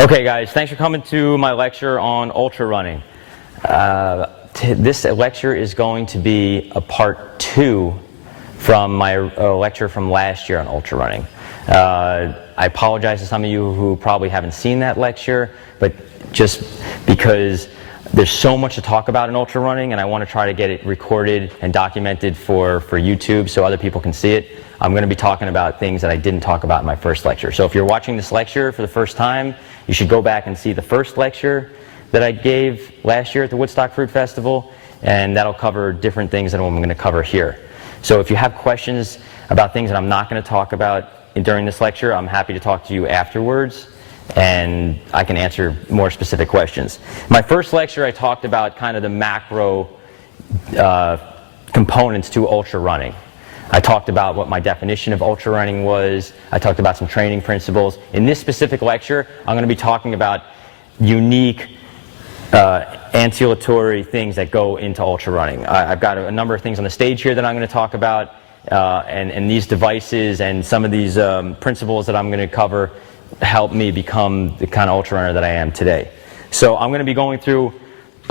Okay guys, thanks for coming to my lecture on ultra running. This lecture is going to be a part 2 from my lecture from last year on ultra running. I apologize to some of you who probably haven't seen that lecture, but just because there's so much to talk about in ultra running and I want to try to get it recorded and documented for YouTube so other people can see it, I'm going to be talking about things that I didn't talk about in my first lecture. So if you're watching this lecture for the first time, you should go back and see the first lecture that I gave last year at the Woodstock Fruit Festival, and that'll cover different things than what I'm going to cover here. So if you have questions about things that I'm not going to talk about during this lecture, I'm happy to talk to you afterwards, and I can answer more specific questions. My first lecture, I talked about kind of the macro components to ultra running. I talked about what my definition of ultra running was. I talked about some training principles. In this specific lecture, I'm going to be talking about unique ancillary things that go into ultra running. I've got a number of things on the stage here that I'm going to talk about, and these devices and some of these principles that I'm going to cover help me become the kind of ultra runner that I am today. So I'm going to be going through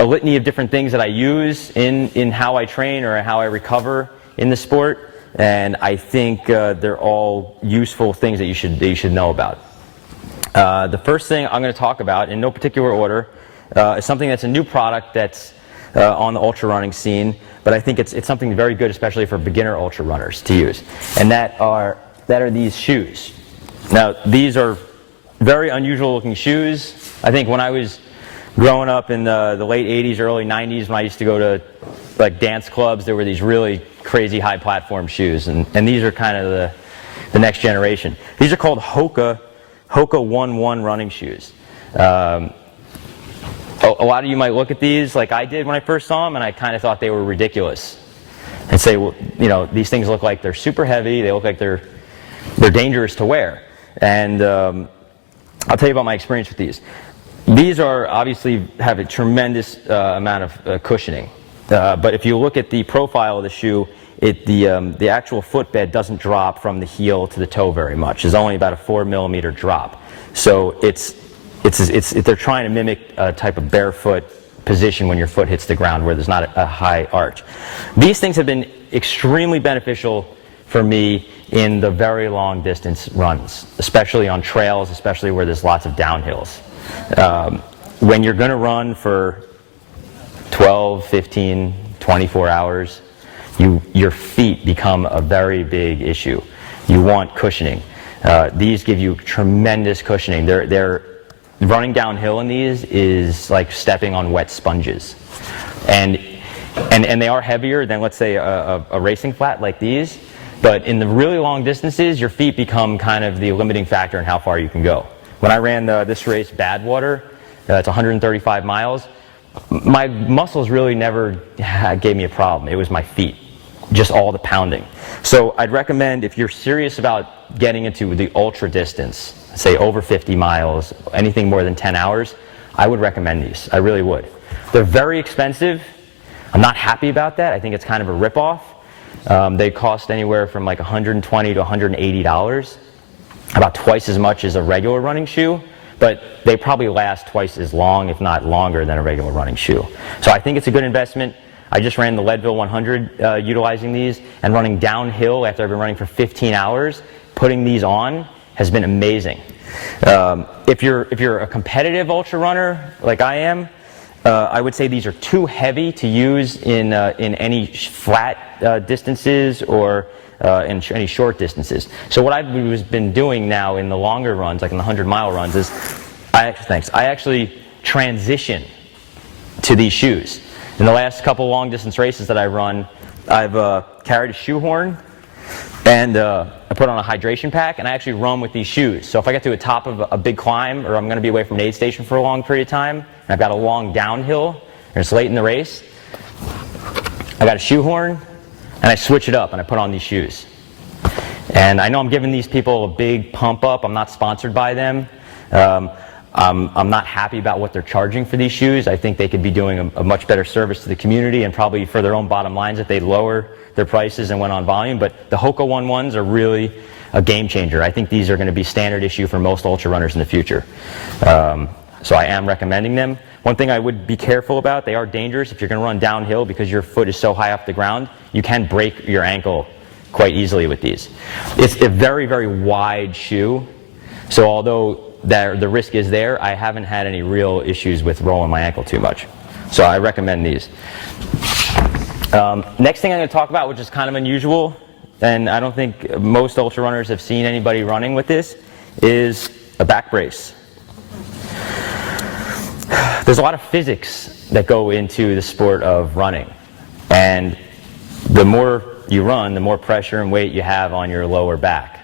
a litany of different things that I use in how I train or how I recover in the sport. And I think they're all useful things that you should know about. The first thing I'm going to talk about, in no particular order, is something that's a new product that's on the ultra running scene, but I think it's something very good, especially for beginner ultra runners to use. And that are these shoes. Now, these are very unusual looking shoes. I think when I was growing up in the late 80s, early 90s, when I used to go to like dance clubs, there were these really crazy high platform shoes, and these are kind of the next generation. These are called Hoka One One running shoes. A lot of you might look at these like I did when I first saw them, and I kind of thought they were ridiculous and say, well, you know, these things look like they're super heavy, they look like they're dangerous to wear. And I'll tell you about my experience with these. These are obviously have a tremendous amount of cushioning. But if you look at the profile of the shoe, the actual footbed doesn't drop from the heel to the toe very much. There's only about a 4 millimeter drop. So they're trying to mimic a type of barefoot position when your foot hits the ground where there's not a high arch. These things have been extremely beneficial for me in the very long distance runs, especially on trails, especially where there's lots of downhills. When you're going to run for 12, 15, 24 hours, your feet become a very big issue. You want cushioning. These give you tremendous cushioning. They're running downhill in these is like stepping on wet sponges. And they are heavier than, let's say, a racing flat like these. But in the really long distances, your feet become kind of the limiting factor in how far you can go. When I ran this race, Badwater, it's 135 miles, my muscles really never gave me a problem. It was my feet, just all the pounding. So I'd recommend, if you're serious about getting into the ultra distance, say over 50 miles, anything more than 10 hours, I would recommend these. I really would. They're very expensive. I'm not happy about that. I think it's kind of a ripoff. They cost anywhere from like $120 to $180, about twice as much as a regular running shoe. But they probably last twice as long, if not longer, than a regular running shoe. So I think it's a good investment. I just ran the Leadville 100 utilizing these, and running downhill after I've been running for 15 hours, putting these on has been amazing. If you're a competitive ultra runner like I am, I would say these are too heavy to use in any flat distances or in any short distances. So what I've been doing now in the longer runs, like in the 100-mile runs, is I actually transition to these shoes. In the last couple long distance races that I've run, I've carried a shoehorn, and I put on a hydration pack, and I actually run with these shoes. So if I get to the top of a big climb, or I'm going to be away from an aid station for a long period of time, and I've got a long downhill, and it's late in the race, I got a shoehorn, and I switch it up and I put on these shoes. And I know I'm giving these people a big pump up. I'm not sponsored by them. I'm not happy about what they're charging for these shoes. I think they could be doing a much better service to the community and probably for their own bottom lines if they lower their prices and went on volume, but the Hoka One Ones are really a game changer. I think these are going to be standard issue for most ultra runners in the future. So I am recommending them. One thing I would be careful about, they are dangerous if you're going to run downhill because your foot is so high off the ground. You can break your ankle quite easily with these. It's a very, very wide shoe, so although the risk is there, I haven't had any real issues with rolling my ankle too much. So I recommend these. Next thing I'm going to talk about, which is kind of unusual, and I don't think most ultra runners have seen anybody running with this, is a back brace. There's a lot of physics that go into the sport of running, and the more you run, the more pressure and weight you have on your lower back.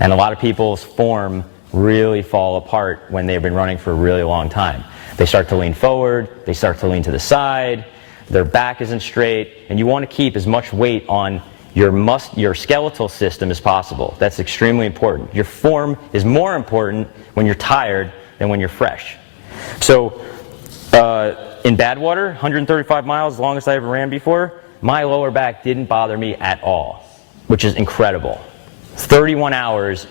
And a lot of people's form really fall apart when they've been running for a really long time. They start to lean forward, they start to lean to the side, their back isn't straight, and you want to keep as much weight on your skeletal system as possible. That's extremely important. Your form is more important when you're tired than when you're fresh. So in Badwater, 135 miles, the longest I ever ran before, my lower back didn't bother me at all, which is incredible. 31 hours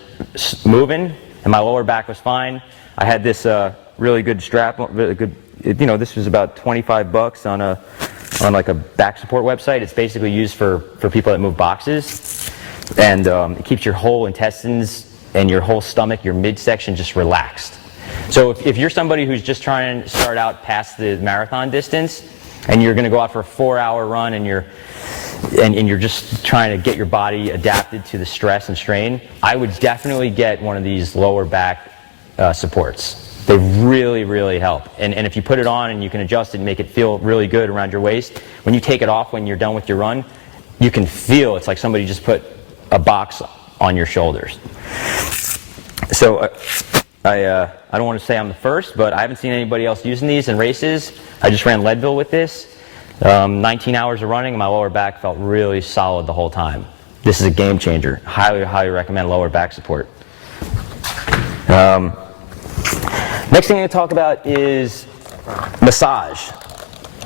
moving, and my lower back was fine. I had this really good strap, really good, this was about 25 bucks on like a back support website. It's basically used for people that move boxes, and it keeps your whole intestines and your whole stomach, your midsection just relaxed. So if you're somebody who's just trying to start out past the marathon distance, and you're going to go out for a 4-hour run, and you're just trying to get your body adapted to the stress and strain, I would definitely get one of these lower back supports. They really, really help. And if you put it on and you can adjust it and make it feel really good around your waist, when you take it off when you're done with your run, you can feel it's like somebody just put a box on your shoulders. So I don't want to say I'm the first, but I haven't seen anybody else using these in races. I just ran Leadville with this. 19 hours of running, and my lower back felt really solid the whole time. This is a game changer. Highly, highly recommend lower back support. Next thing I'm going to talk about is massage.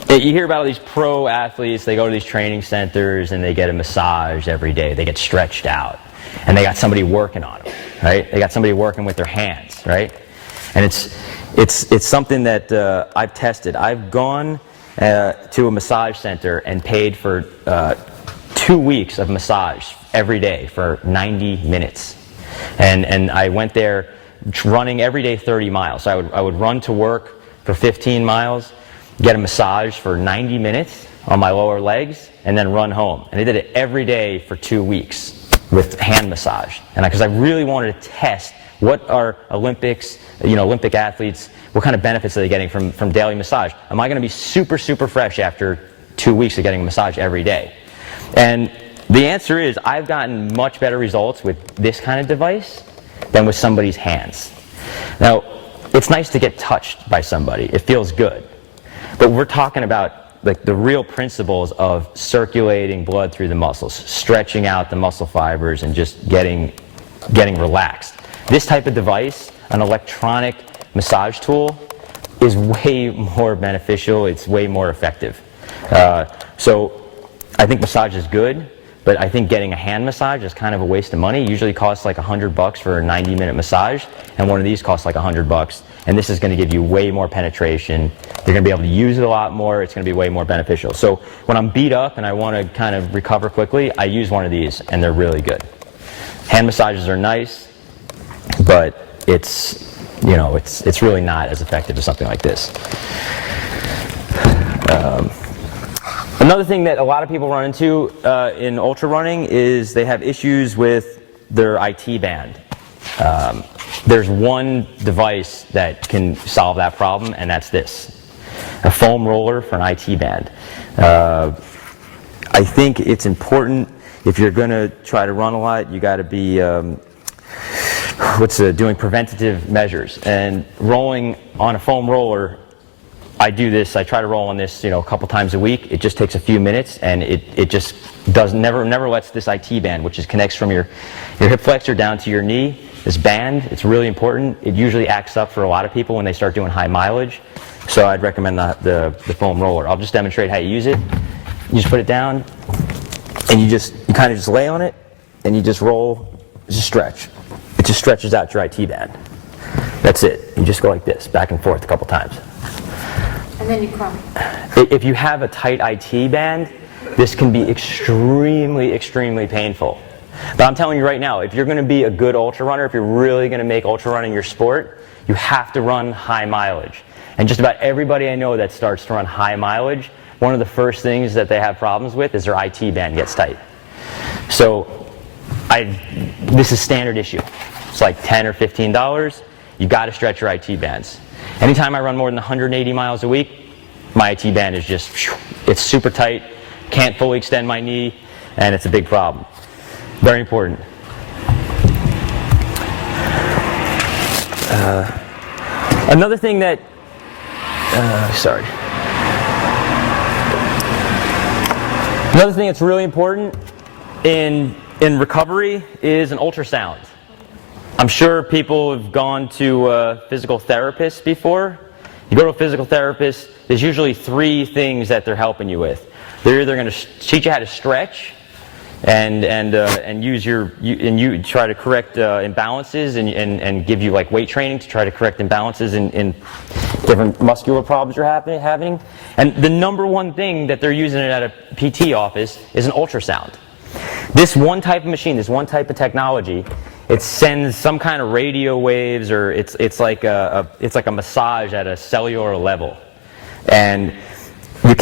You hear about all these pro athletes, they go to these training centers and they get a massage every day. They get stretched out. And they got somebody working on them, right? They got somebody working with their hands, right? And it's something that I've tested. I've gone to a massage center and paid for 2 weeks of massage every day for 90 minutes. And I went there running every day 30 miles. So I would run to work for 15 miles, get a massage for 90 minutes on my lower legs, and then run home. And I did it every day for 2 weeks with hand massage. And because I really wanted to test what are Olympic athletes, what kind of benefits are they getting from daily massage? Am I going to be super, super fresh after 2 weeks of getting a massage every day? And the answer is I've gotten much better results with this kind of device than with somebody's hands. Now, it's nice to get touched by somebody. It feels good. But we're talking about like the real principles of circulating blood through the muscles, stretching out the muscle fibers, and just getting relaxed. This type of device, an electronic massage tool, is way more beneficial. It's way more effective. So I think massage is good, but I think getting a hand massage is kind of a waste of money. It usually costs like $100 for a 90-minute massage, and one of these costs like $100. And this is going to give you way more penetration. You're going to be able to use it a lot more. It's going to be way more beneficial. So when I'm beat up and I want to kind of recover quickly, I use one of these, and they're really good. Hand massages are nice, but it's really not as effective as something like this. Another thing that a lot of people run into in ultra running is they have issues with their IT band. There's one device that can solve that problem, and that's this, a foam roller for an IT band. I think it's important if you're going to try to run a lot, you got to be doing preventative measures. And rolling on a foam roller, I do this. I try to roll on this, a couple times a week. It just takes a few minutes, and it just never lets this IT band, which connects from your hip flexor down to your knee. This band, it's really important. It usually acts up for a lot of people when they start doing high mileage. So I'd recommend the foam roller. I'll just demonstrate how you use it. You just put it down. and you kind of just lay on it, and you just roll, just stretch. It just stretches out your IT band. That's it. You just go like this, back and forth a couple times. And then you crumb. If you have a tight IT band, this can be extremely, extremely painful. But I'm telling you right now, if you're going to be a good ultra runner, if you're really going to make ultra running your sport, you have to run high mileage. And just about everybody I know that starts to run high mileage, one of the first things that they have problems with is their IT band gets tight. So this is standard issue. It's like $10 or $15. You got to stretch your IT bands. Anytime I run more than 180 miles a week, my IT band is just, it's super tight, can't fully extend my knee, and it's a big problem. Very important. Another thing that, Another thing that's really important in recovery is an ultrasound. I'm sure people have gone to a physical therapist before. You go to a physical therapist, there's usually 3 things that they're helping you with. They're either going to teach you how to stretch and use you try to correct imbalances and give you like weight training to try to correct imbalances in different muscular problems you're having. And the number one thing that they're using it at a PT office is an ultrasound. This one type of machine, this one type of technology, it sends some kind of radio waves, or it's like a massage at a cellular level. And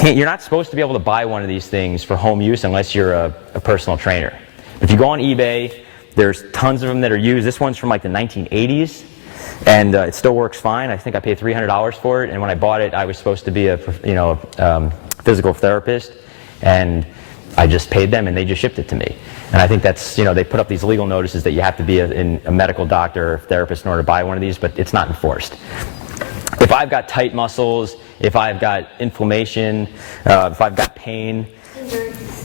you're not supposed to be able to buy one of these things for home use unless you're a personal trainer. If you go on eBay, there's tons of them that are used. This one's from like the 1980s, and it still works fine. I think I paid $300 for it, and when I bought it, I was supposed to be a physical therapist, and I just paid them, and they just shipped it to me. And I think that's, they put up these legal notices that you have to be a medical doctor or therapist in order to buy one of these, but it's not enforced. If I've got tight muscles, if I've got inflammation, if I've got pain,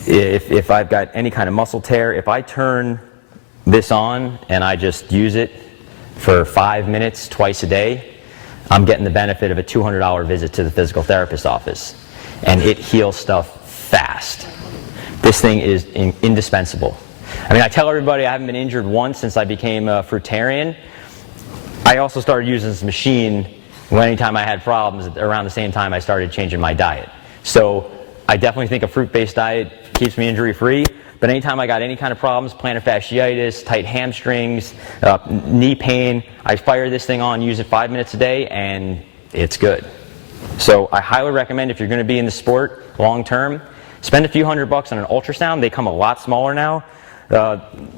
if I've got any kind of muscle tear, if I turn this on and I just use it for 5 minutes twice a day, I'm getting the benefit of a $200 visit to the physical therapist office. And it heals stuff fast. This thing is indispensable. I mean, I tell everybody I haven't been injured once since I became a fruitarian. I also started using this machine anytime I had problems around the same time I started changing my diet. So I definitely think a fruit-based diet keeps me injury-free, but anytime I got any kind of problems, plantar fasciitis, tight hamstrings, knee pain, I fire this thing on, use it 5 minutes a day, and it's good. So I highly recommend, if you're going to be in the sport long-term, spend a few $100 on an ultrasound. They come a lot smaller now.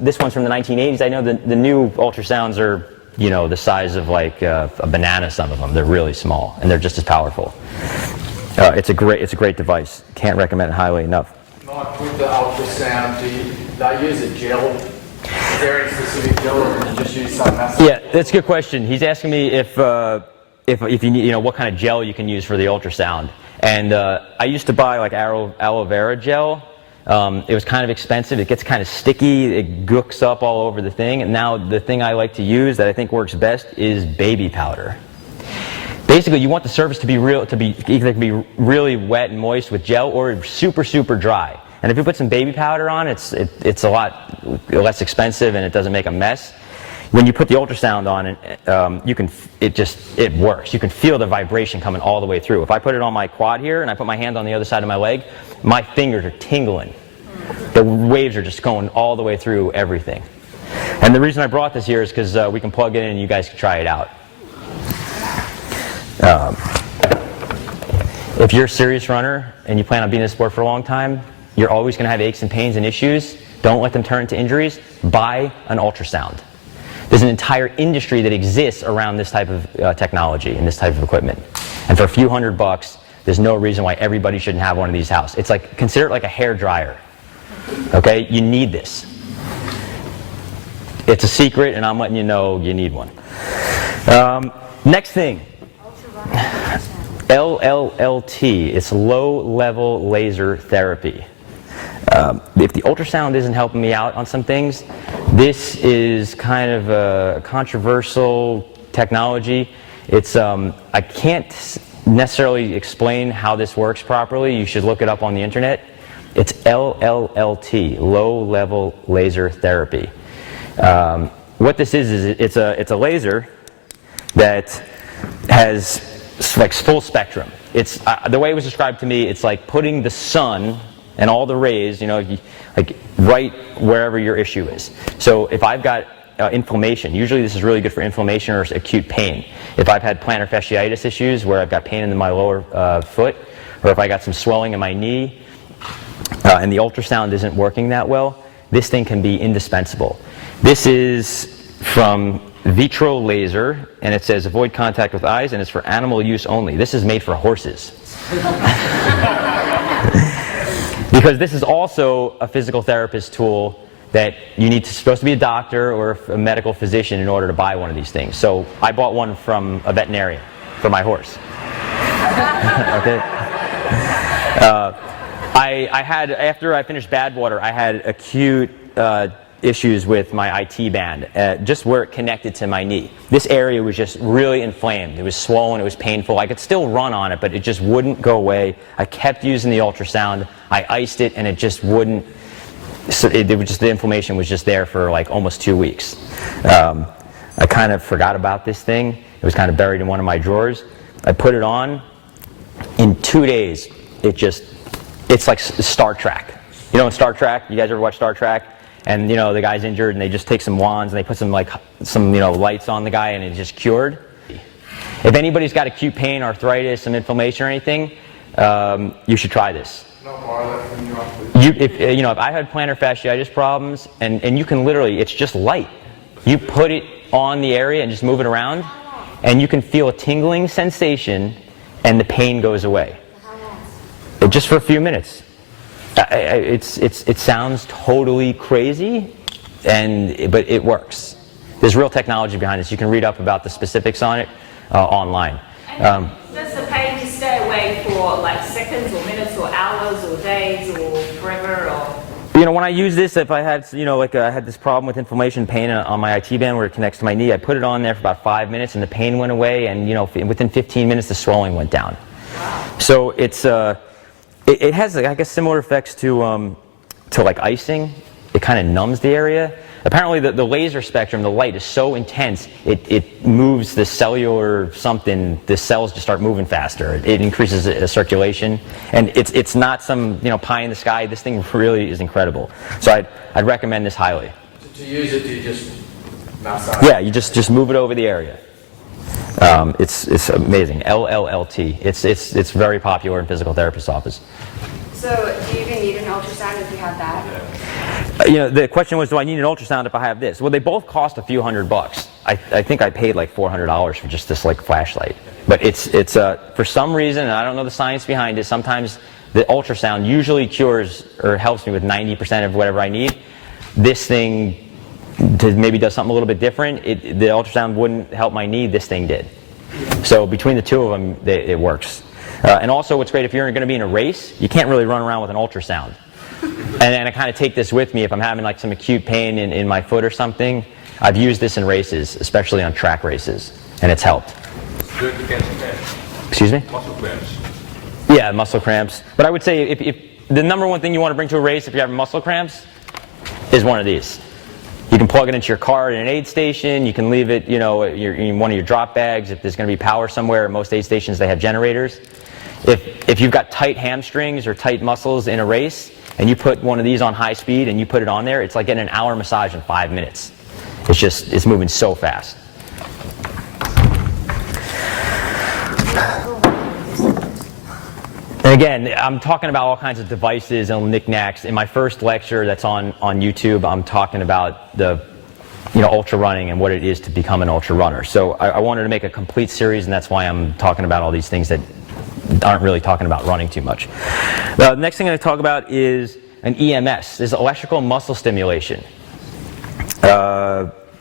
This one's from the 1980s. I know the new ultrasounds are, the size of like a banana, some of them. They're really small, and they're just as powerful. It's a great device. Can't recommend it highly enough. Mike, with the ultrasound, do they use a gel? Is there any specific gel, or do you just use some acid? Yeah, that's a good question. He's asking me if you need, what kind of gel you can use for the ultrasound. And I used to buy like aloe vera gel. It was kind of expensive. It gets kind of sticky. It gooks up all over the thing. And now the thing I like to use that I think works best is baby powder. Basically, you want the surface to be either really wet and moist with gel, or super, super dry. And if you put some baby powder on, it's a lot less expensive, and it doesn't make a mess. When you put the ultrasound on it, it works. You can feel the vibration coming all the way through. If I put it on my quad here and I put my hand on the other side of my leg, my fingers are tingling. The waves are just going all the way through everything. And the reason I brought this here is because we can plug it in and you guys can try it out. If you're a serious runner and you plan on being in the sport for a long time, you're always going to have aches and pains and issues. Don't let them turn into injuries. Buy an ultrasound. There's an entire industry that exists around this type of technology and this type of equipment. And for a few $100, there's no reason why everybody shouldn't have one of these house. It's like, consider it like a hair dryer. Okay? You need this. It's a secret, and I'm letting you know you need one. Next thing. LLLT. It's low-level laser therapy. If the ultrasound isn't helping me out on some things, this is kind of a controversial technology. It's I can't necessarily explain how this works properly. You should look it up on the internet. It's LLLT, low level laser therapy. What this is it's a laser that has like full spectrum. It's the way it was described to me, it's like putting the sun and all the rays, like right wherever your issue is. So if I've got inflammation, usually this is really good for inflammation or acute pain. If I've had plantar fasciitis issues where I've got pain in my lower foot, or if I got some swelling in my knee, and the ultrasound isn't working that well, this thing can be indispensable. This is from Vitro Laser, and it says avoid contact with eyes, and it's for animal use only. This is made for horses. Because this is also a physical therapist tool that you need supposed to be a doctor or a medical physician in order to buy one of these things. So I bought one from a veterinarian for my horse. Okay. I had, after I finished Badwater, I had acute issues with my IT band, just where it connected to my knee. This area was just really inflamed. It was swollen, it was painful. I could still run on it, but it just wouldn't go away. I kept using the ultrasound. I iced it, and it just wouldn't. So it was just, the inflammation was just there for like almost 2 weeks. I kind of forgot about this thing. It was kind of buried in one of my drawers. I put it on. In 2 days, it's like Star Trek. In Star Trek, you guys ever watch Star Trek? And the guy's injured, and they just take some wands and they put some lights on the guy, and it's just cured. If anybody's got acute pain, arthritis, some inflammation or anything, you should try this. If I had plantar fasciitis problems, and you can literally, it's just light. You put it on the area and just move it around, and you can feel a tingling sensation, and the pain goes away. Just for a few minutes. It sounds totally crazy, but it works. There's real technology behind this. You can read up about the specifics on it online. Does the pain stay away for like seconds or minutes or hours or days or forever? Or? When I use this, if I had, I had this problem with inflammation, pain on my IT band where it connects to my knee, I put it on there for about 5 minutes, and the pain went away, and within 15 minutes the swelling went down. Wow. So it has, I guess, similar effects to like icing. It kind of numbs the area. Apparently the laser spectrum, the light, is so intense, it moves the cellular something, the cells just start moving faster. It increases the circulation. And it's not some pie in the sky. This thing really is incredible. So I'd recommend this highly. To use it, do you just massage? Yeah, you just move it over the area. It's amazing. LLLT. It's very popular in physical therapist's office. So do you even need an ultrasound if you have that? The question was, do I need an ultrasound if I have this? Well, they both cost a few $100. I think I paid like $400 for just this like flashlight. But it's for some reason, and I don't know the science behind it, sometimes the ultrasound usually cures or helps me with 90% of whatever I need. This thing maybe does something a little bit different. The ultrasound wouldn't help my knee. This thing did. So between the two of them, it works. And also, what's great, if you're going to be in a race, you can't really run around with an ultrasound. And I kind of take this with me if I'm having like some acute pain in my foot or something. I've used this in races, especially on track races, and it's helped. Good against cramps. Excuse me? Muscle cramps. Yeah, muscle cramps. But I would say if the number one thing you want to bring to a race if you're having muscle cramps is one of these. You can plug it into your car at an aid station. You can leave it, in one of your drop bags if there's going to be power somewhere. At most aid stations, they have generators. If you've got tight hamstrings or tight muscles in a race, and you put one of these on high speed and you put it on there, it's like getting an hour massage in 5 minutes. It's moving so fast. And again, I'm talking about all kinds of devices and knickknacks. In my first lecture that's on YouTube, I'm talking about the ultra running and what it is to become an ultra runner. So I wanted to make a complete series, and that's why I'm talking about all these things that aren't really talking about running too much. The next thing I'm going to talk about is an EMS. This is electrical muscle stimulation.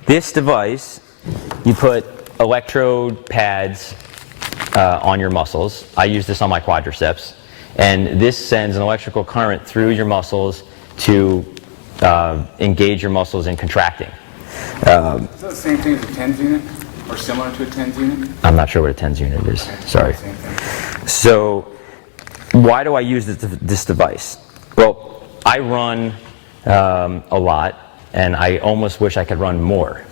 This device, you put electrode pads on your muscles. I use this on my quadriceps. And this sends an electrical current through your muscles to engage your muscles in contracting. Is that the same thing as a TENS unit? Or similar to a TENS unit? I'm not sure what a TENS unit is. Sorry. Same thing. So why do I use this device? Well, I run a lot, and I almost wish I could run more.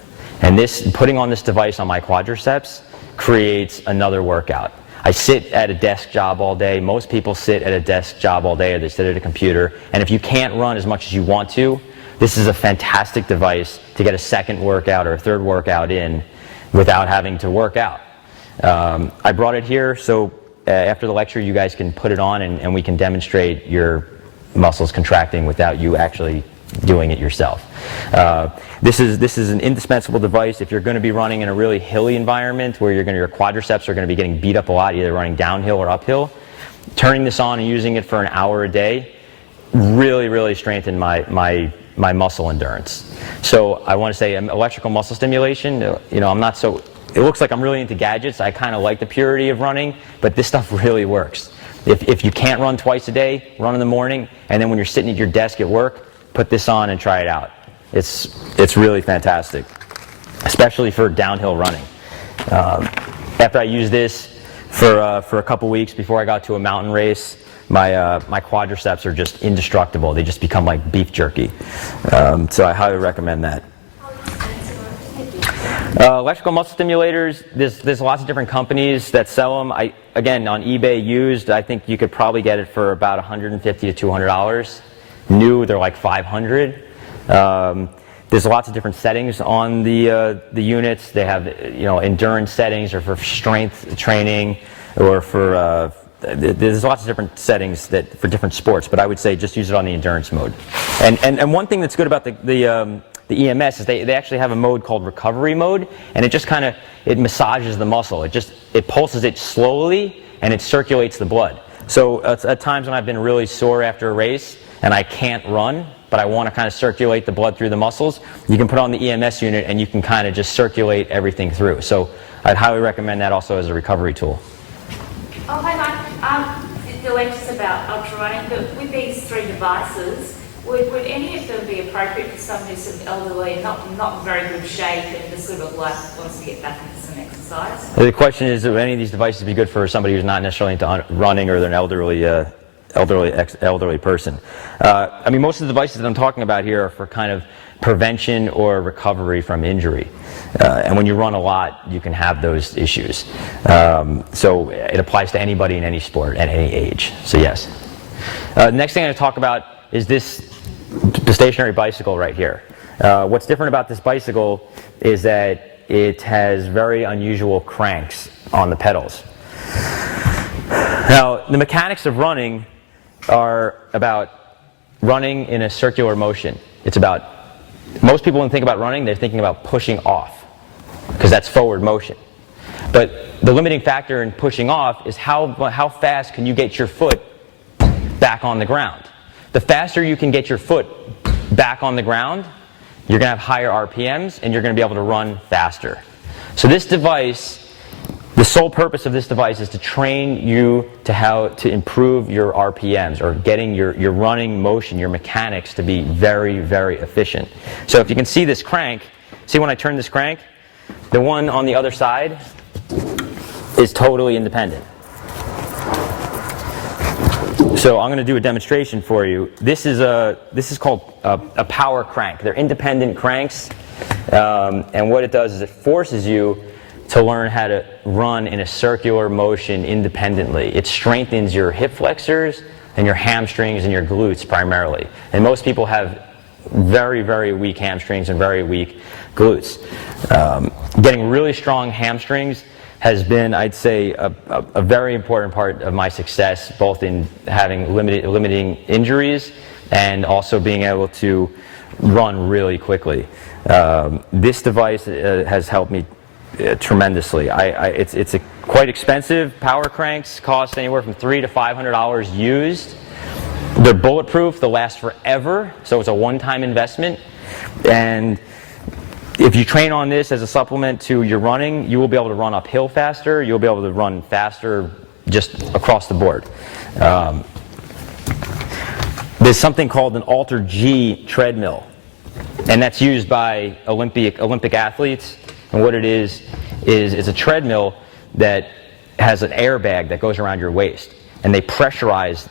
And putting on this device on my quadriceps creates another workout. I sit at a desk job all day. Most people sit at a desk job all day, or they sit at a computer. And if you can't run as much as you want to, this is a fantastic device to get a second workout or a third workout in without having to work out. I brought it here so after the lecture you guys can put it on and we can demonstrate your muscles contracting without you actually doing it yourself. This is an indispensable device if you're going to be running in a really hilly environment where your quadriceps are going to be getting beat up a lot, either running downhill or uphill. Turning this on and using it for an hour a day really strengthened my muscle endurance. So I want to say electrical muscle stimulation, I'm not so, it looks like I'm really into gadgets. I kind of like the purity of running, but this stuff really works. If you can't run twice a day, run in the morning, and then when you're sitting at your desk at work, put this on and try it out. It's really fantastic, especially for downhill running. After I used this for a couple weeks before I got to a mountain race, my quadriceps are just indestructible. They just become like beef jerky. So I highly recommend that. Electrical muscle stimulators, there's lots of different companies that sell them. Again, on eBay used, I think you could probably get it for about $150 to $200. New, they're like $500. There's lots of different settings on the units. They have endurance settings, or for strength training, or for there's lots of different settings for different sports. But I would say just use it on the endurance mode. And one thing that's good about the EMS is they actually have a mode called recovery mode, and it just it massages the muscle. It pulses it slowly and it circulates the blood. So at times when I've been really sore after a race and I can't run, but I want to kind of circulate the blood through the muscles, you can put on the EMS unit and you can kind of just circulate everything through. So I'd highly recommend that also as a recovery tool. Oh, hi Mike. The lecture's about ultra running, but with these three devices, would any of them be appropriate for someone who's sort of elderly, not very good shape, and just sort of like wants to get back into some exercise? The question is, would any of these devices be good for somebody who's not necessarily into running, or they're an elderly person? I mean, most of the devices that I'm talking about here are for kind of prevention or recovery from injury. And when you run a lot, you can have those issues. So it applies to anybody in any sport at any age. So yes. Next thing I'm going to talk about is the stationary bicycle right here. What's different about this bicycle is that it has very unusual cranks on the pedals. Now, the mechanics of running are about running in a circular motion. It's about, most people when they think about running, they're thinking about pushing off, because that's forward motion. But the limiting factor in pushing off is how fast can you get your foot back on the ground. The faster you can get your foot back on the ground, you're going to have higher RPMs and you're going to be able to run faster. So this device, the sole purpose of this device is to train you to how to improve your RPMs, or getting your running motion, your mechanics to be very efficient. So if you can see this crank, see when I turn this crank, the one on the other side is totally independent. So I'm going to do a demonstration for you. This is called a power crank. They're independent cranks, and what it does is it forces you to learn how to run in a circular motion independently. It strengthens your hip flexors and your hamstrings and your glutes primarily. And most people have very weak hamstrings and very weak glutes. Getting really strong hamstrings has been, I'd say, a very important part of my success, both in having limiting injuries and also being able to run really quickly. This device has helped me tremendously. It's quite expensive. Power cranks cost anywhere from $300 to $500 used. They're bulletproof. They'll last forever. So it's a one-time investment. And if you train on this as a supplement to your running, you will be able to run uphill faster. You'll be able to run faster just across the board. There's something called an Ultra-G treadmill, and that's used by Olympic athletes. And what it is a treadmill that has an airbag that goes around your waist, and they pressurize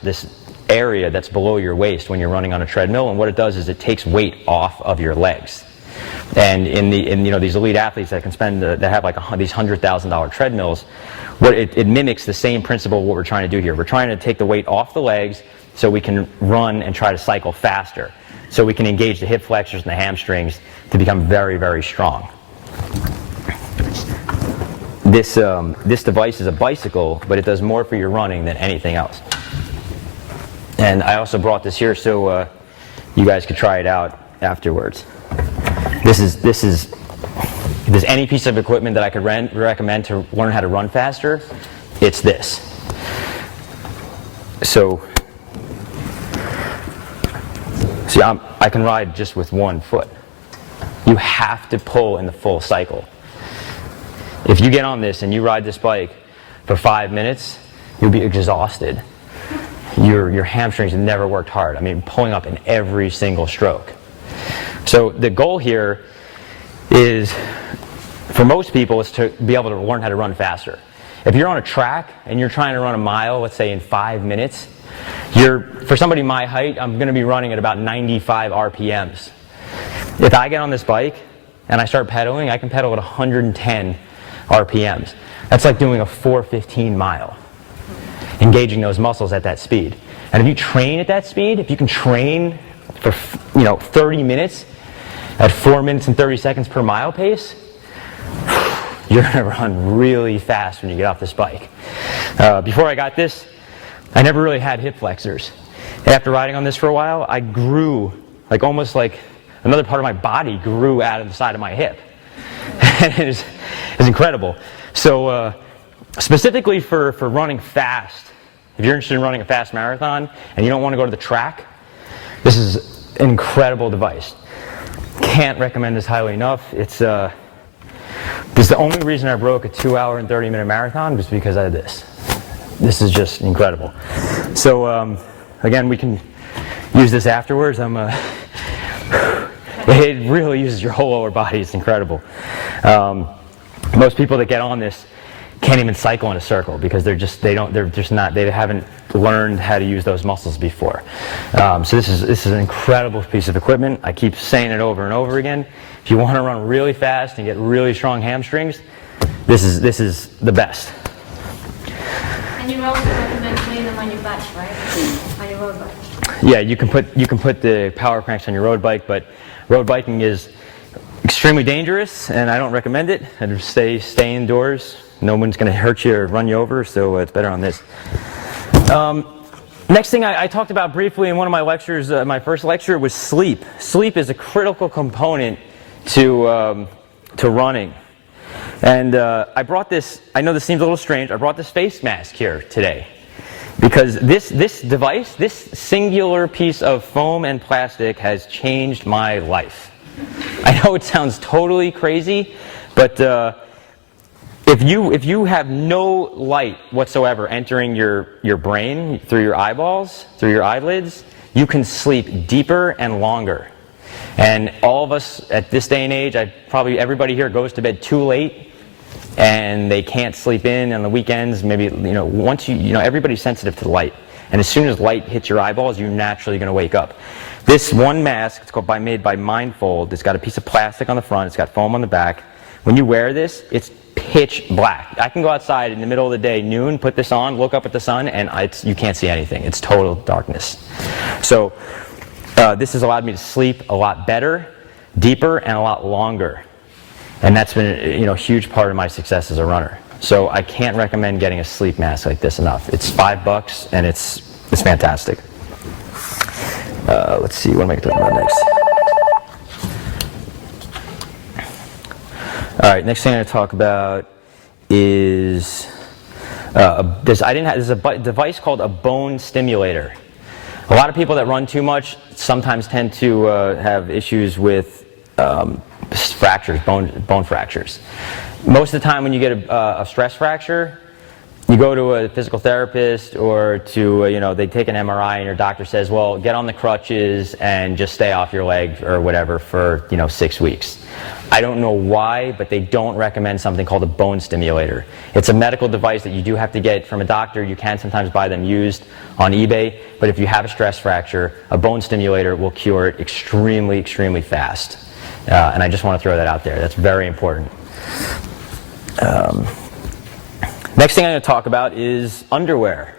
area that's below your waist when you're running on a treadmill, and what it does is it takes weight off of your legs. And in these elite athletes that can spend that have like these $100,000 treadmills, it mimics the same principle of what we're trying to do here. We're trying to take the weight off the legs so we can run and try to cycle faster, so we can engage the hip flexors and the hamstrings to become very, very strong. This device is a bicycle, but it does more for your running than anything else. And I also brought this here so you guys could try it out afterwards. This is if there's any piece of equipment that I could recommend to learn how to run faster, it's this. So, see, I can ride just with one foot. You have to pull in the full cycle. If you get on this and you ride this bike for 5 minutes, you'll be exhausted. Your hamstrings have never worked hard. I mean, pulling up in every single stroke. So the goal here is, for most people, is to be able to learn how to run faster. If you're on a track and you're trying to run a mile, let's say in 5 minutes, for somebody my height, I'm going to be running at about 95 RPMs. If I get on this bike and I start pedaling, I can pedal at 110 RPMs. That's like doing a 4:15 mile, engaging those muscles at that speed. And if you train at that speed, if you can train for 30 minutes at 4 minutes and 30 seconds per mile pace, you're going to run really fast when you get off this bike. Before I got this, I never really had hip flexors. After riding on this for a while, I grew, almost like another part of my body grew out of the side of my hip. And it's incredible. So specifically for running fast, if you're interested in running a fast marathon and you don't want to go to the track, this is an incredible device. Can't recommend this highly enough. This is the only reason I broke a 2 hour and 30-minute marathon, was because I had this. This is just incredible. So again, we can use this afterwards. It really uses your whole lower body. It's incredible. Most people that get on this can't even cycle in a circle because they haven't learned how to use those muscles before. So this is an incredible piece of equipment. I keep saying it over and over again. If you want to run really fast and get really strong hamstrings, this is the best. And you also recommend putting them on your bike, right? On your road bike. Yeah, you can put the power cranks on your road bike, but road biking is extremely dangerous, and I don't recommend it. I'd stay indoors. No one's going to hurt you or run you over, so it's better on this. Next thing I talked about briefly in one of my lectures, my first lecture, was sleep. Sleep is a critical component to running. And I brought this, I know this seems a little strange, I brought this face mask here today. Because this device, this singular piece of foam and plastic has changed my life. I know it sounds totally crazy, but if you have no light whatsoever entering your brain through your eyeballs, through your eyelids, you can sleep deeper and longer. And all of us at this day and age, probably everybody here goes to bed too late, and they can't sleep in on the weekends. Maybe once everybody's sensitive to light, and as soon as light hits your eyeballs, you're naturally going to wake up. This one mask, it's made by Mindfold. It's got a piece of plastic on the front. It's got foam on the back. When you wear this, it's pitch black. I can go outside in the middle of the day, noon, put this on, look up at the sun, and you can't see anything. It's total darkness. So this has allowed me to sleep a lot better, deeper, and a lot longer. And that's been a huge part of my success as a runner. So I can't recommend getting a sleep mask like this enough. It's $5 and it's fantastic. Let's see, what am I talking about next? All right, next thing I'm going to talk about is there's a device called a bone stimulator. A lot of people that run too much sometimes tend to have issues with fractures, bone fractures. Most of the time when you get a stress fracture, you go to a physical therapist or to, they take an MRI and your doctor says, well, get on the crutches and just stay off your leg or whatever for, 6 weeks. I don't know why, but they don't recommend something called a bone stimulator. It's a medical device that you do have to get from a doctor. You can sometimes buy them used on eBay, but if you have a stress fracture, a bone stimulator will cure it extremely, extremely fast. And I just want to throw that out there. That's very important. Next thing I'm going to talk about is underwear.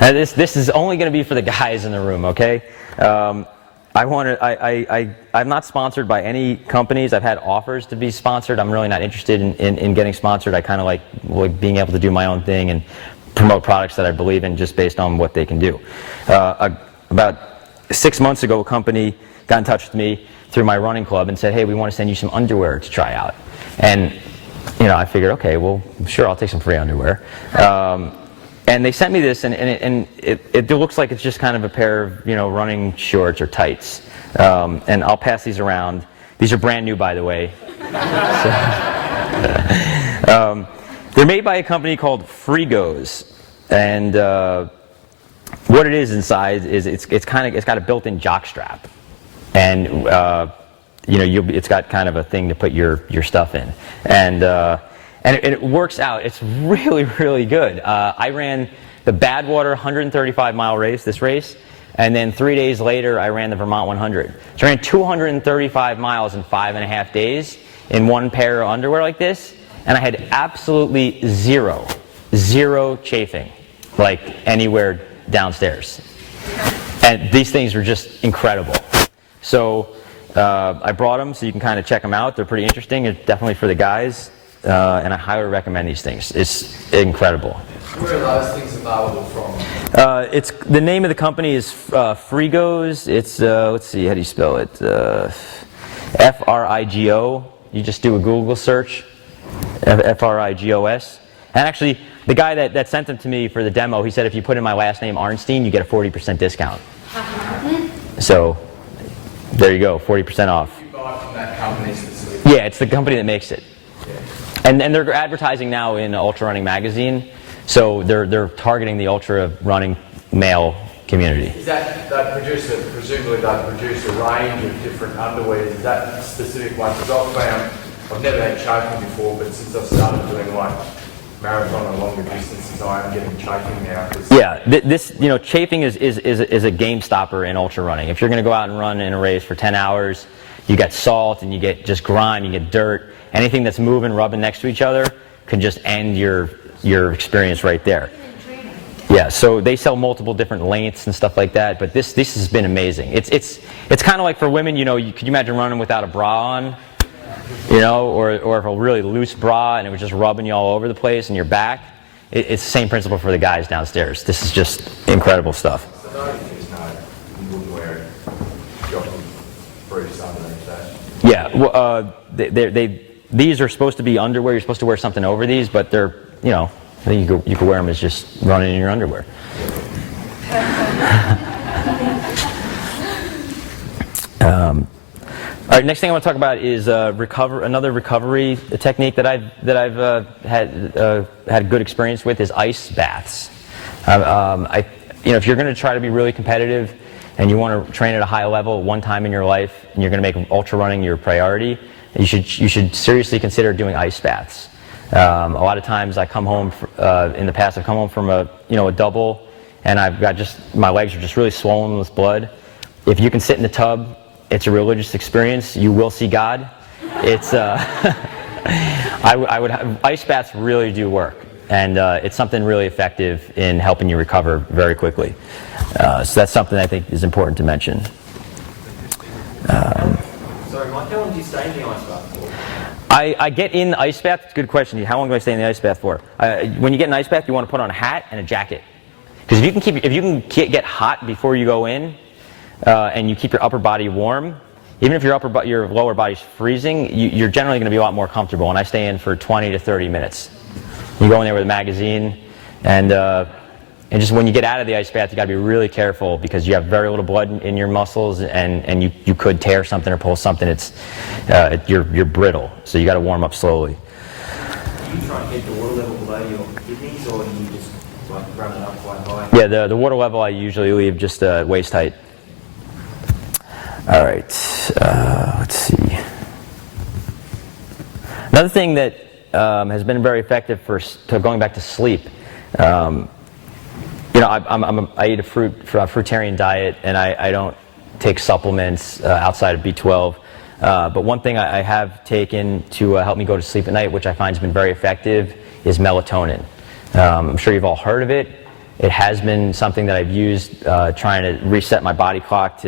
Now this is only going to be for the guys in the room, okay? I'm not sponsored by any companies. I've had offers to be sponsored. I'm really not interested in getting sponsored. I kind of like being able to do my own thing and promote products that I believe in just based on what they can do. About 6 months ago, a company got in touch with me through my running club and said, hey, we want to send you some underwear to try out. And you know, I figured, okay, well, sure, I'll take some free underwear. And they sent me this, and it looks like it's just kind of a pair of, you know, running shorts or tights. And I'll pass these around. These are brand new, by the way. So, they're made by a company called Frigos, and what it is inside is it's got a built-in jock strap, and you know, it's got kind of a thing to put your stuff in, and it works out. It's really, really good. I ran the Badwater 135-mile race, this race, and then 3 days later I ran the Vermont 100. So I ran 235 miles in 5.5 days in one pair of underwear like this, and I had absolutely zero chafing, like anywhere downstairs. And these things were just incredible. So I brought them so you can kind of check them out. They're pretty interesting. It's definitely for the guys. And I highly recommend these things. It's incredible. Where are those things available from? It's the name of the company is Frigos. It's let's see, how do you spell it? Frigo. You just do a Google search. Frigos. And actually, the guy that sent them to me for the demo, he said if you put in my last name Arnstein, you get a 40% discount. So there you go, 40% off. You buy from that company specifically? Yeah, it's the company that makes it. And they're advertising now in Ultra Running magazine, so they're targeting the ultra running male community. Is that presumably they produce a range of different underwears? Is that specific one? Because I've found I've never had chafing before, but since I've started doing like marathon and longer distances, I am getting chafing now. Yeah, this, you know, chafing is a game stopper in ultra running. If you're going to go out and run in a race for 10 hours, you get salt and you get just grime, you get dirt. Anything that's moving, rubbing next to each other can just end your experience right there. Yeah, so they sell multiple different lengths and stuff like that, but this has been amazing. It's kind of like for women, you know, could you imagine running without a bra on? You know, or if a really loose bra and it was just rubbing you all over the place and your back. It's the same principle for the guys downstairs. This is just incredible stuff. So no, you wouldn't wear it, jogging briefs underneath that? Yeah, well, these are supposed to be underwear. You're supposed to wear something over these, but they're, you know, I think you could wear them as just running in your underwear. All right, next thing I want to talk about is another recovery technique that I've had good experience with is ice baths. You know, if you're going to try to be really competitive and you want to train at a high level one time in your life, and you're going to make ultra running your priority, you should seriously consider doing ice baths. A lot of times I come home in the past. I've come home from a double, and I've got my legs are just really swollen with blood. If you can sit in the tub, it's a religious experience. You will see God. It's ice baths really do work, and it's something really effective in helping you recover very quickly. So that's something I think is important to mention. Sorry, Mike, how long do you stay in the ice bath for? I get in the ice bath. It's a good question. How long do I stay in the ice bath for? When you get in an ice bath, you want to put on a hat and a jacket, because if you can get hot before you go in, and you keep your upper body warm, even if your lower body's freezing, you're generally going to be a lot more comfortable. And I stay in for 20 to 30 minutes. You go in there with a magazine, and just when you get out of the ice bath, you got to be really careful because you have very little blood in your muscles, and you could tear something or pull something. You're brittle, so you got to warm up slowly. Do you try and keep the water level below your kidneys, or do you just like run it up quite high? Yeah, the water level I usually leave just waist height. All right, let's see. Another thing that has been very effective for going back to sleep. You know, I eat a fruitarian diet, and I don't take supplements outside of B12. But one thing I have taken to help me go to sleep at night, which I find has been very effective, is melatonin. I'm sure you've all heard of it. It has been something that I've used trying to reset my body clock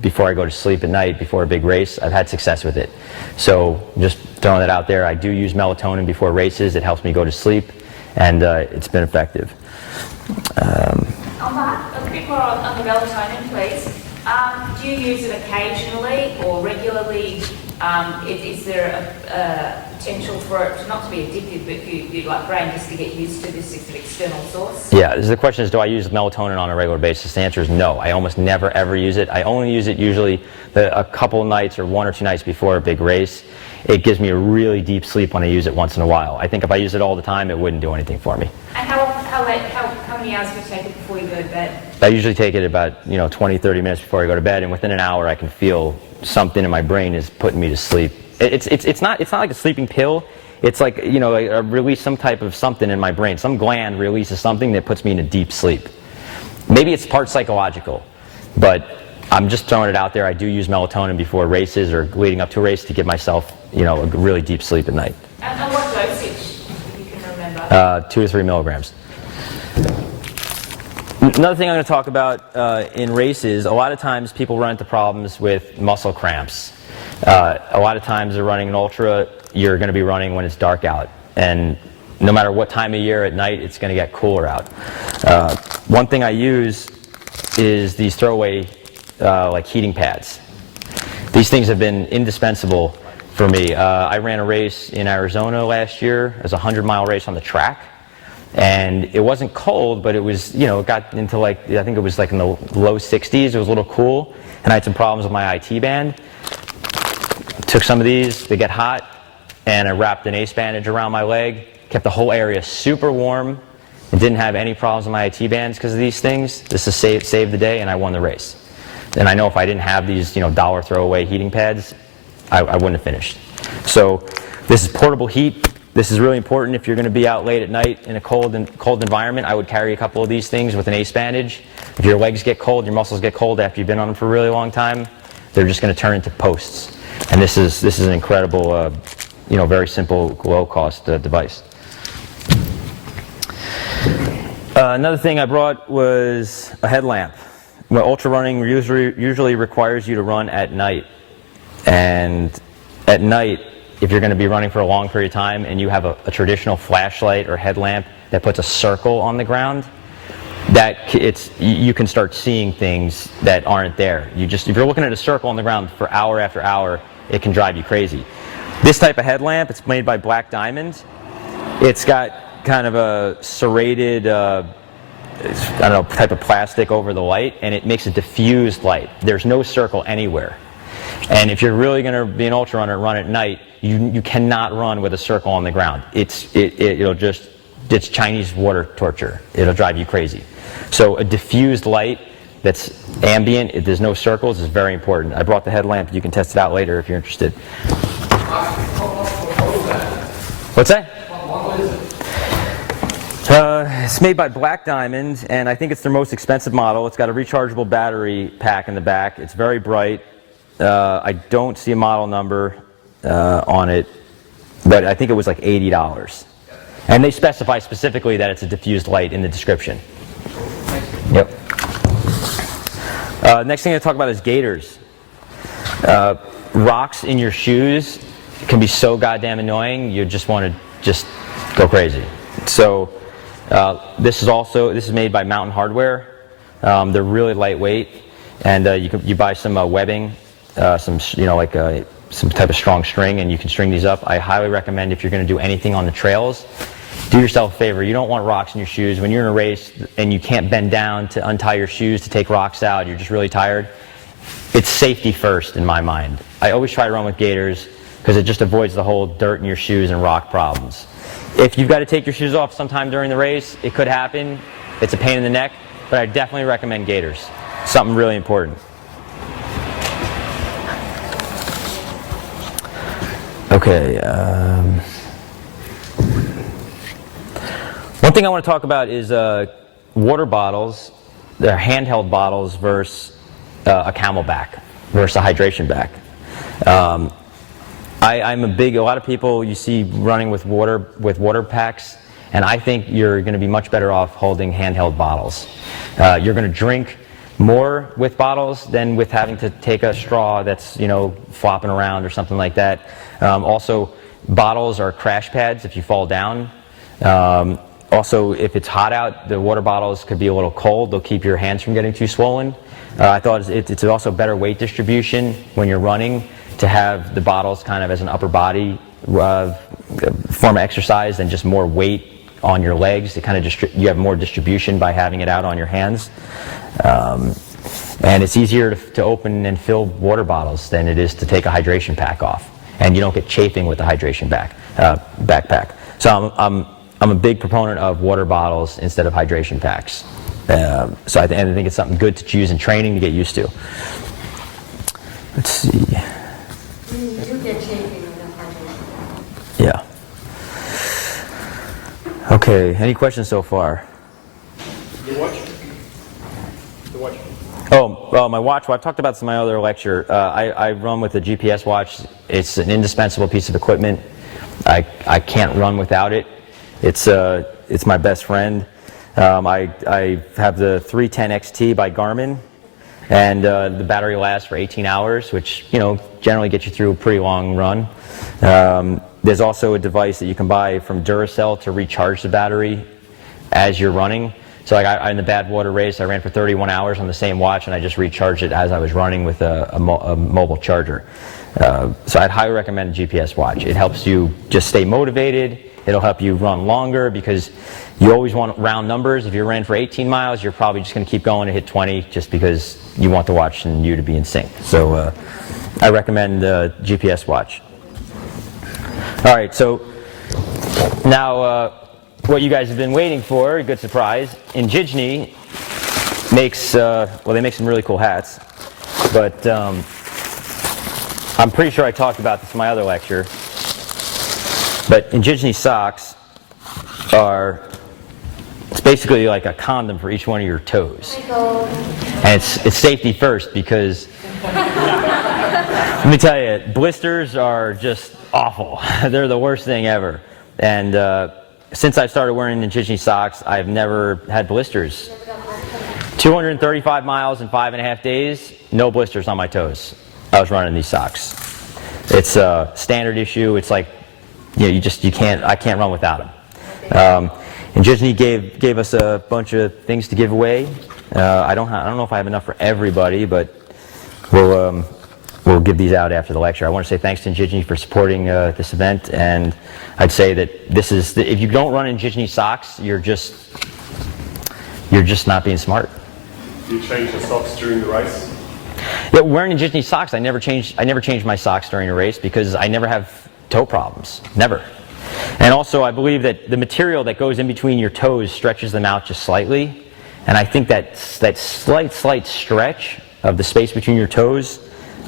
before I go to sleep at night, before a big race. I've had success with it. So just throwing that out there, I do use melatonin before races. It helps me go to sleep, and it's been effective. Mark, a bit more on the melatonin, please. Do you use it occasionally or regularly? Is there a potential for it not to be addictive, but you'd like brain just to get used to this external source? Yeah, the question is, do I use melatonin on a regular basis? The answer is no. I almost never ever use it. I only use it usually a couple nights or 1 or 2 nights before a big race. It gives me a really deep sleep when I use it once in a while. I think if I use it all the time, it wouldn't do anything for me. And how many hours do you take it before you go to bed? I usually take it about 20, 30 minutes before I go to bed, and within an hour I can feel something in my brain is putting me to sleep. It's not like a sleeping pill. It's like, I release some type of something in my brain. Some gland releases something that puts me in a deep sleep. Maybe it's part psychological, but I'm just throwing it out there. I do use melatonin before races or leading up to a race to give myself, a really deep sleep at night. And what dosage, if you can remember? 2 to 3 milligrams. Another thing I'm going to talk about in races, a lot of times people run into problems with muscle cramps. A lot of times they're running an ultra, you're going to be running when it's dark out. And no matter what time of year at night, it's going to get cooler out. One thing I use is these throwaway like heating pads. These things have been indispensable for me. I ran a race in Arizona last year. It was a 100-mile race on the track. And it wasn't cold, but it was, it got into I think it was in the low 60s. It was a little cool. And I had some problems with my IT band. Took some of these, they get hot, and I wrapped an ace bandage around my leg, kept the whole area super warm, and didn't have any problems with my IT bands because of these things. This has saved the day, and I won the race. And I know if I didn't have these, dollar throwaway heating pads, I wouldn't have finished. So this is portable heat. This is really important if you're going to be out late at night in a cold environment. I would carry a couple of these things with an ace bandage. If your legs get cold, your muscles get cold after you've been on them for a really long time, they're just going to turn into posts. And this is an incredible, very simple, low-cost device. Another thing I brought was a headlamp. Well, ultra running usually requires you to run at night. And at night, if you're going to be running for a long period of time and you have a traditional flashlight or headlamp that puts a circle on the ground, you can start seeing things that aren't there. If you're looking at a circle on the ground for hour after hour, it can drive you crazy. This type of headlamp, it's made by Black Diamond. It's got kind of a serrated, type of plastic over the light, and it makes a diffused light. There's no circle anywhere. And if you're really going to be an ultra runner, run at night, you cannot run with a circle on the ground. It's Chinese water torture. It'll drive you crazy. So a diffused light that's ambient, there's no circles, is very important. I brought the headlamp. You can test it out later if you're interested. What's that? What is it? It's made by Black Diamond, and I think it's their most expensive model. It's got a rechargeable battery pack in the back. It's very bright. I don't see a model number on it, but I think it was like $80. And they specify specifically that it's a diffused light in the description. Yep. Next thing I talk about is Gaitors. Rocks in your shoes can be so goddamn annoying. You just want to go crazy. So this is made by Mountain Hardware. They're really lightweight, and you buy some webbing, some type of strong string, and you can string these up. I highly recommend if you're going to do anything on the trails, do yourself a favor. You don't want rocks in your shoes. When you're in a race and you can't bend down to untie your shoes to take rocks out, you're just really tired. It's safety first in my mind. I always try to run with Gaitors because it just avoids the whole dirt in your shoes and rock problems. If you've got to take your shoes off sometime during the race, it could happen. It's a pain in the neck, but I definitely recommend Gaitors. Something really important. Okay. One thing I want to talk about is water bottles. They're handheld bottles versus a camelback versus a hydration back. I'm a lot of people you see running with water packs, and I think you're going to be much better off holding handheld bottles. You're going to drink more with bottles than with having to take a straw that's, you know, flopping around or something like that. Also, bottles are crash pads if you fall down. Also, if it's hot out, the water bottles could be a little cold. They'll keep your hands from getting too swollen. I thought it's also better weight distribution when you're running to have the bottles kind of as an upper body form of exercise than just more weight on your legs. It kind of you have more distribution by having it out on your hands. And it's easier to open and fill water bottles than it is to take a hydration pack off. And you don't get chafing with the hydration backpack. So I'm a big proponent of water bottles instead of hydration packs. So I think it's something good to use in training to get used to. Let's see. You do get chafing with the hydration. Yeah. Okay, any questions so far? The watch? The watch? Oh, well, my watch. Well, I've talked about this in my other lecture. I run with a GPS watch. It's an indispensable piece of equipment. I can't run without it. It's my best friend. I have the 310 XT by Garmin, and the battery lasts for 18 hours, which, you know, generally gets you through a pretty long run. There's also a device that you can buy from Duracell to recharge the battery as you're running. So like in the Badwater race, I ran for 31 hours on the same watch, and I just recharged it as I was running with a mobile charger. So I'd highly recommend a GPS watch. It helps you just stay motivated. It'll help you run longer because you always want round numbers. If you ran for 18 miles, you're probably just going to keep going to hit 20 just because you want the watch and you to be in sync. So I recommend the GPS watch. All right, so now what you guys have been waiting for, a good surprise. Injinji makes, they make some really cool hats, but I'm pretty sure I talked about this in my other lecture. But Injinji socks it's basically like a condom for each one of your toes. And it's safety first because, let me tell you, blisters are just awful. They're the worst thing ever. And since I started wearing Injinji socks, I've never had blisters. 235 miles in 5.5 days, no blisters on my toes. I was running these socks. It's a standard issue. It's like, you know, I can't run without them. Injinji gave us a bunch of things to give away. I don't know if I have enough for everybody, but we'll give these out after the lecture. I want to say thanks to Injinji for supporting this event, and I'd say that if you don't run Injinji socks, you're just not being smart. Do you change the socks during the race? Yeah, wearing Injinji socks, I never change my socks during a race because I never have toe problems, never. And also, I believe that the material that goes in between your toes stretches them out just slightly, and I think that slight stretch of the space between your toes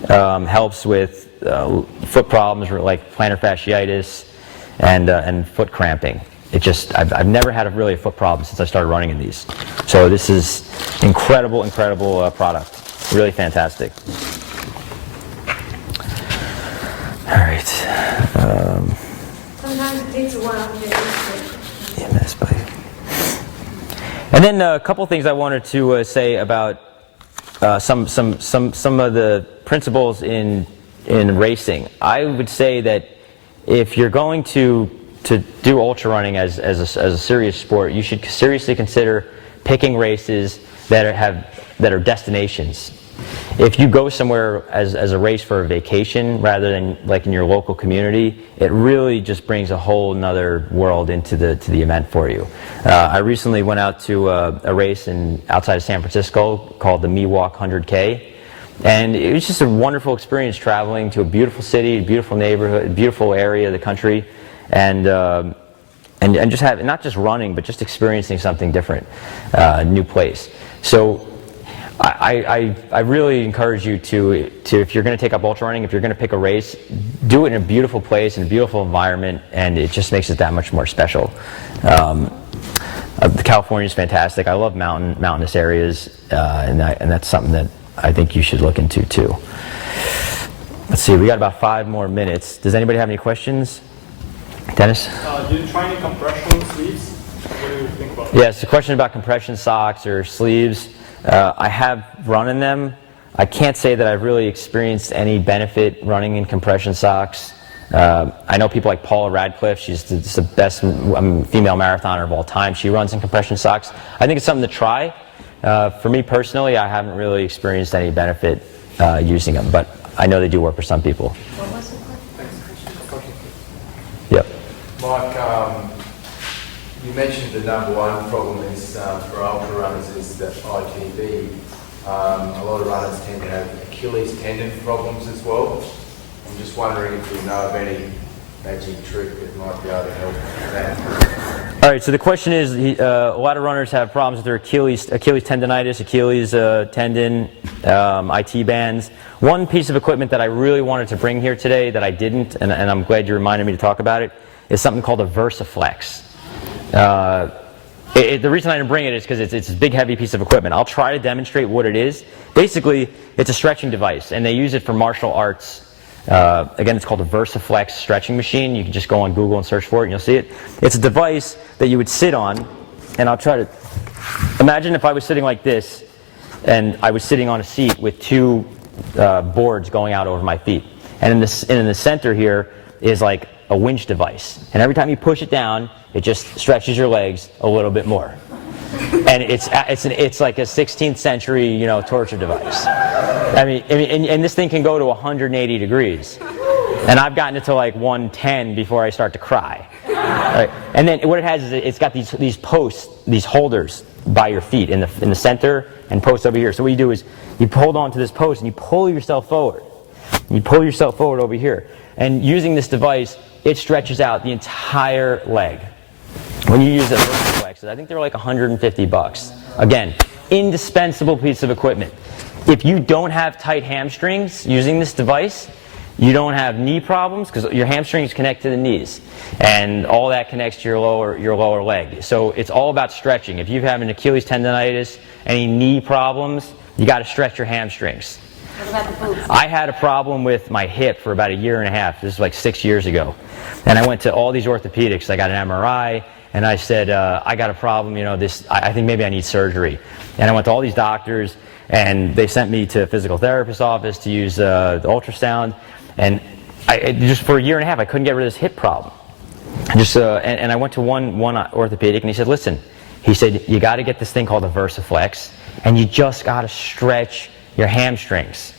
helps with foot problems like plantar fasciitis and foot cramping. I've never had really a foot problem since I started running in these. So this is incredible product. Really fantastic. All right. Sometimes it takes a while to get used to it. And then a couple things I wanted to say about some of the principles in racing. I would say that if you're going to do ultra running as a serious sport, you should seriously consider picking races that are destinations. If you go somewhere as a race for a vacation rather than like in your local community, it really just brings a whole nother world into the event for you. I recently went out to a race outside of San Francisco called the Me Walk 100K, and it was just a wonderful experience traveling to a beautiful city, a beautiful neighborhood, beautiful area of the country, and just not just running, but just experiencing something different, a new place. So I really encourage you to if you're going to take up ultra running, if you're going to pick a race, do it in a beautiful place, in a beautiful environment, and it just makes it that much more special. California is fantastic. I love mountainous areas, and that's something that I think you should look into too. Let's see, we got about 5 more minutes. Does anybody have any questions? Dennis? Did you try any compression sleeves? What do you think about that? Yes, a question about compression socks or sleeves. I have run in them. I can't say that I've really experienced any benefit running in compression socks. I know people like Paula Radcliffe. She's the best female marathoner of all time. She runs in compression socks. I think it's something to try. For me personally, I haven't really experienced any benefit using them, but I know they do work for some people. What was it? Yep. Mike, you mentioned the number one problem is for ultra runners is the ITB. A lot of runners tend to have Achilles tendon problems as well. I'm just wondering if you know of any magic trick that might be able to help with that. All right, so the question is, a lot of runners have problems with their Achilles tendonitis, Achilles tendon, IT bands. One piece of equipment that I really wanted to bring here today that I didn't, and I'm glad you reminded me to talk about it, is something called a VERSAFLEX. The reason I didn't bring it is because it's a big, heavy piece of equipment. I'll try to demonstrate what it is. Basically, it's a stretching device, and they use it for martial arts. Again, it's called a VERSAFLEX stretching machine. You can just go on Google and search for it, and you'll see it. It's a device that you would sit on, and I'll try to imagine if I was sitting like this, and I was sitting on a seat with 2 boards going out over my feet. And in the center here is like a winch device. And every time you push it down, it just stretches your legs a little bit more. And it's like a 16th century, torture device. I mean, and this thing can go to 180 degrees. And I've gotten it to like 110 before I start to cry. Right? And then what it has is it's got these posts, these holders by your feet in the center and posts over here. So what you do is you hold on to this post and you pull yourself forward. You pull yourself forward over here. And using this device, it stretches out the entire leg. When you use a VERSAFLEX, I think they're like $150. Again, indispensable piece of equipment. If you don't have tight hamstrings using this device, you don't have knee problems because your hamstrings connect to the knees, and all that connects to your lower leg. So it's all about stretching. If you have an Achilles tendonitis, any knee problems, you got to stretch your hamstrings. What about the boots? I had a problem with my hip for about 1.5 years. This is like 6 years ago. And I went to all these orthopedics. I got an MRI, and I said, I got a problem, I think maybe I need surgery. And I went to all these doctors, and they sent me to a physical therapist's office to use the ultrasound. And just for 1.5 years, I couldn't get rid of this hip problem. And I went to one orthopedic, and he said, listen, he said, you got to get this thing called a VERSAFLEX, and you just got to stretch your hamstrings.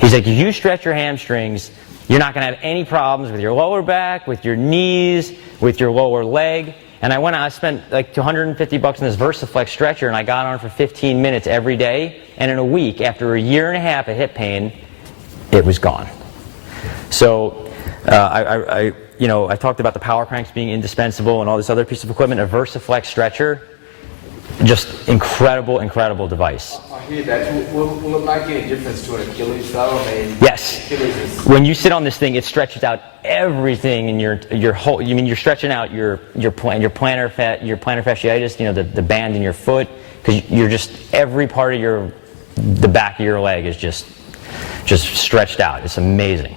He's like, if you stretch your hamstrings, you're not going to have any problems with your lower back, with your knees, with your lower leg. And I spent like $250 on this VERSAFLEX stretcher, and I got on for 15 minutes every day. And in a week, after 1.5 years of hip pain, it was gone. So I talked about the POWERCRANKS being indispensable and all this other piece of equipment. A VERSAFLEX stretcher, just incredible device. I hear that. Will it make any difference to an Achilles though? I mean, yes. Achilles is... When you sit on this thing, it stretches out everything in your whole. You're stretching out your plantar fasciitis, the band in your foot, because you're just every part of the back of your leg is just stretched out. It's amazing.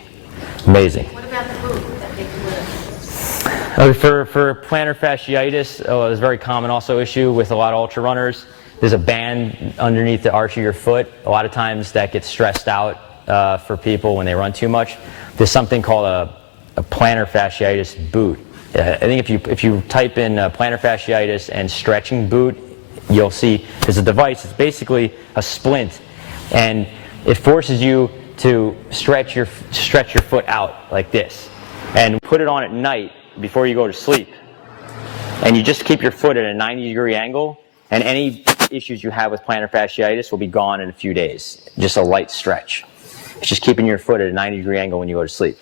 What about the boot that they can wear? For plantar fasciitis, it's a very common also issue with a lot of ultra runners. There's a band underneath the arch of your foot. A lot of times that gets stressed out for people when they run too much. There's something called a plantar fasciitis boot. I think if you type in plantar fasciitis and stretching boot, you'll see there's a device. It's basically a splint, and it forces you to stretch your foot out like this, and put it on at night before you go to sleep. And you just keep your foot at a 90-degree angle, and any issues you have with plantar fasciitis will be gone in a few days. Just a light stretch. It's just keeping your foot at a 90-degree angle when you go to sleep.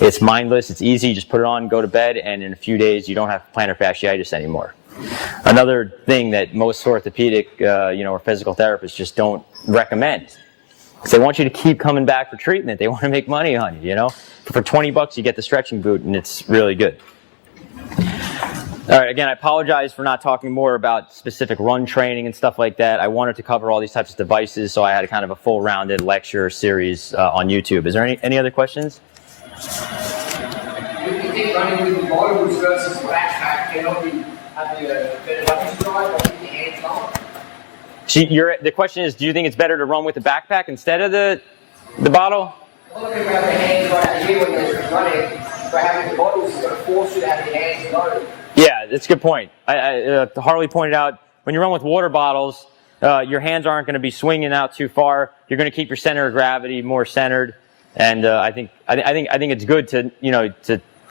It's mindless, it's easy, just put it on, go to bed, and in a few days you don't have plantar fasciitis anymore. Another thing that most orthopedic, or physical therapists just don't recommend. Because they want you to keep coming back for treatment. They want to make money on you, For $20, you get the stretching boot, and it's really good. All right, again, I apologize for not talking more about specific run training and stuff like that. I wanted to cover all these types of devices, so I had a kind of a full-rounded lecture series on YouTube. Is there any other questions? Do you think running with the bottles versus backpack can help you have a better running stride or keep your hands long? The question is, do you think it's better to run with the backpack instead of the bottle? I'm looking about the hands right here when you're running, but having the bottles is going to force you to have your hands low. Yeah, that's a good point. Harley pointed out, when you run with water bottles, your hands aren't going to be swinging out too far. You're going to keep your center of gravity more centered, and I think it's good to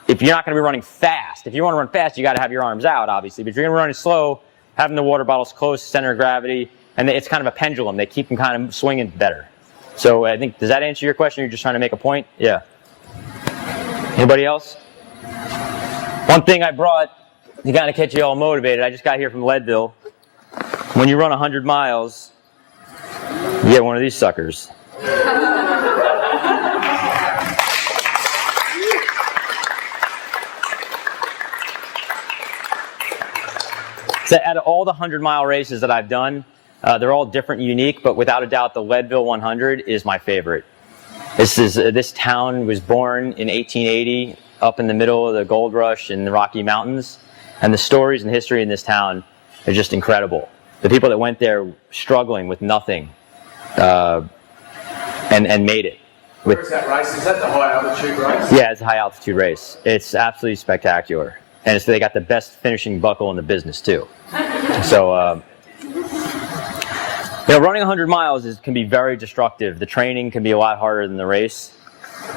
if you're not going to be running fast. If you want to run fast, you got to have your arms out, obviously. But if you're going to run slow, having the water bottles close to center of gravity, and it's kind of a pendulum. They keep them kind of swinging better. So I think, does that answer your question? You're just trying to make a point? Yeah. Anybody else? One thing I brought to kind of get you all motivated. I just got here from Leadville. When you run 100 miles, you get one of these suckers. So out of all the 100-mile races that I've done, they're all different and unique, but without a doubt, the Leadville 100 is my favorite. This town was born in 1880 up in the middle of the gold rush in the Rocky Mountains, and the stories and history in this town are just incredible. The people that went there struggling with nothing and made it. Where's that race? Is that the high altitude race? Yeah, it's a high altitude race. It's absolutely spectacular, and they got the best finishing buckle in the business too. So. Running 100 miles can be very destructive. The training can be a lot harder than the race.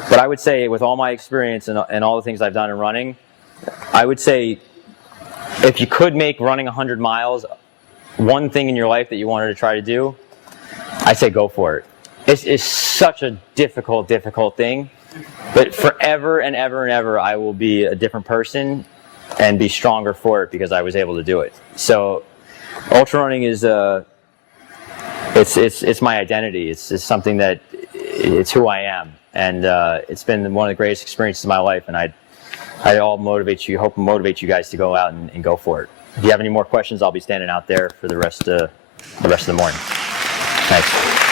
But I would say, with all my experience and all the things I've done in running, I would say if you could make running 100 miles one thing in your life that you wanted to try to do, I'd say go for it. It's such a difficult thing. But forever and ever and ever, I will be a different person and be stronger for it because I was able to do it. So ultra running is it's my identity. It's something that it's who I am, and it's been one of the greatest experiences of my life. And I all motivate you. Hope to motivate you guys to go out and go for it. If you have any more questions, I'll be standing out there for the rest of the morning. Thanks.